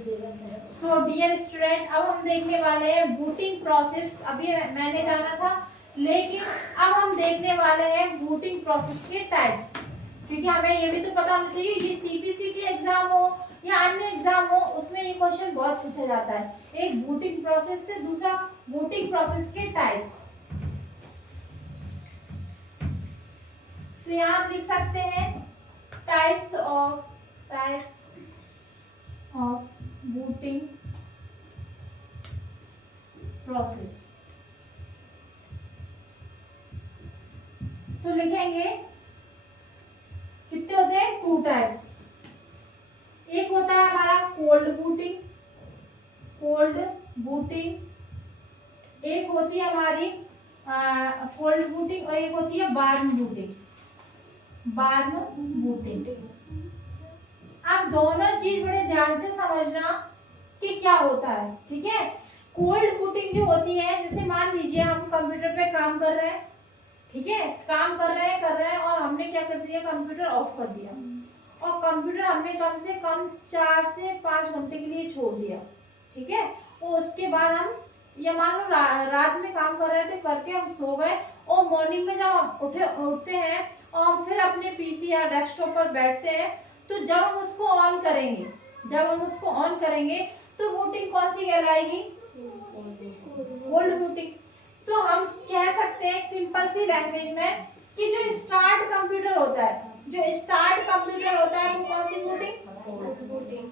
So dear student, अब हम देखने वाले हैं बूटिंग प्रोसेस। अभी मैंने जाना था, लेकिन अब हम देखने वाले हैं बूटिंग प्रोसेस के टाइप्स, क्योंकि हमें ये भी तो पता होना चाहिए ये सीपीसीटी एग्जाम हो या अन्य एग्जाम हो, उसमें ये क्वेश्चन बहुत पूछा जाता है। एक बूटिंग प्रोसेस से दूसरा बूटिंग प्रोसेस के टाइप्स। तो यहाँ आप लिख सकते हैं टाइप्स ऑफ बूटिंग प्रोसेस। तो लिखेंगे कितने होते हैं, 2 टाइप्स। एक होता है हमारा कोल्ड बूटिंग, एक होती है हमारी कोल्ड बूटिंग और एक होती है वार्म बूटिंग। आप दोनों चीज बड़े ध्यान से समझना कि क्या होता है, ठीक है। कोल्ड बूटिंग जो होती है, जैसे मान लीजिए हम कंप्यूटर पे काम कर रहे हैं, ठीक है, काम कर रहे हैं और हमने क्या कर दिया, कंप्यूटर ऑफ कर दिया और कंप्यूटर हमने कम से कम 4 से 5 घंटे के लिए छोड़ दिया, ठीक है। और उसके बाद हम, या मान लो रात में काम कर रहे थे, करके हम सो गए और मॉर्निंग में जब हम उठते हैं और हम फिर अपने पीसी या डेस्कटॉप पर बैठते हैं, तो जब हम उसको ऑन करेंगे तो बूटिंग कौन सी कहलाएगी, कोल्ड बूटिंग। तो हम कह सकते हैं सिंपल सी लैंग्वेज में कि जो स्टार्ट कंप्यूटर होता है वो कौन सी बूटिंग।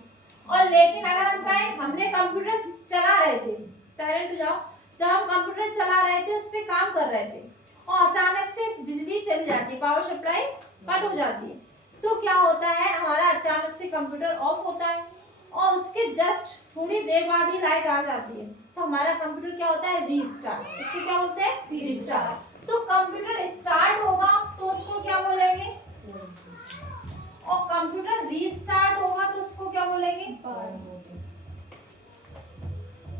और लेकिन अगर हम कहें हमने कंप्यूटर चला रहे थे, साइलेंट हो जाओ, जब हम कंप्यूटर चला रहे थे, उस पर काम कर रहे थे और अचानक से बिजली चली जाती है, पावर सप्लाई कट हो जाती है, तो क्या होता है, हमारा अचानक से कंप्यूटर ऑफ होता है और उसके जस्ट थोड़ी देर बाद ही लाइट आ जाती है, तो हमारा कंप्यूटर क्या होता है, रीस्टार्ट। इसको क्या बोलते हैं, रीस्टार्ट। तो कंप्यूटर स्टार्ट होगा तो उसको क्या बोलेंगे, और कंप्यूटर रीस्टार्ट होगा तो उसको क्या बोलेंगे,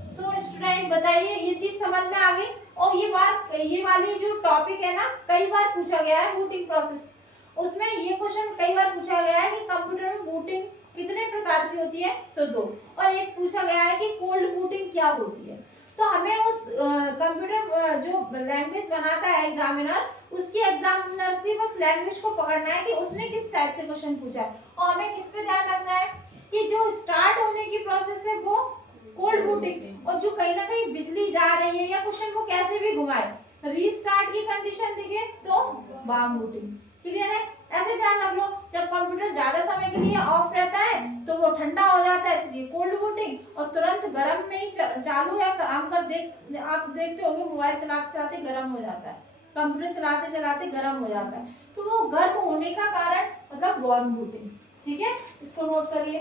सो स्टूडेंट बताइए ये चीज समझ में आ गई। और ये वाली जो टॉपिक है ना, कई बार पूछा गया है बूटिंग प्रोसेस, उसमें ये क्वेश्चन कई बार पूछा गया है कि कंप्यूटर में बूटिंग कितने प्रकार की होती है, तो 2, और एक पूछा गया है कि कोल्ड बूटिंग क्या होती है। तो हमें उस कंप्यूटर जो लैंग्वेज बनाता है एग्जामिनर, उसकी एग्जामिनर की बस लैंग्वेज को पकड़ना है कि उसने किस टाइप से क्वेश्चन पूछा है, और हमें किस पे ध्यान रखना है कि जो स्टार्ट होने की प्रोसेस है वो कोल्ड बूटिंग, और जो कहीं ना कहीं बिजली जा रही है या क्वेश्चन को कैसे भी घुमाए, रीस्टार्ट की कंडीशन दिखे तो वार्म बूटिंग। क्लियर है, ऐसे ध्यान रख लो। जब कंप्यूटर ज्यादा समय के लिए ऑफ रहता है तो वो ठंडा हो जाता है, इसलिए कोल्ड बूटिंग, और तुरंत गर्म में ही चालू या काम कर आप देखते होंगे मोबाइल चलाते चलाते गर्म हो जाता है, कंप्यूटर चलाते चलाते गर्म हो जाता है, तो वो गर्म होने का कारण मतलब वार्म बूटिंग। ठीक है, इसको नोट करिए।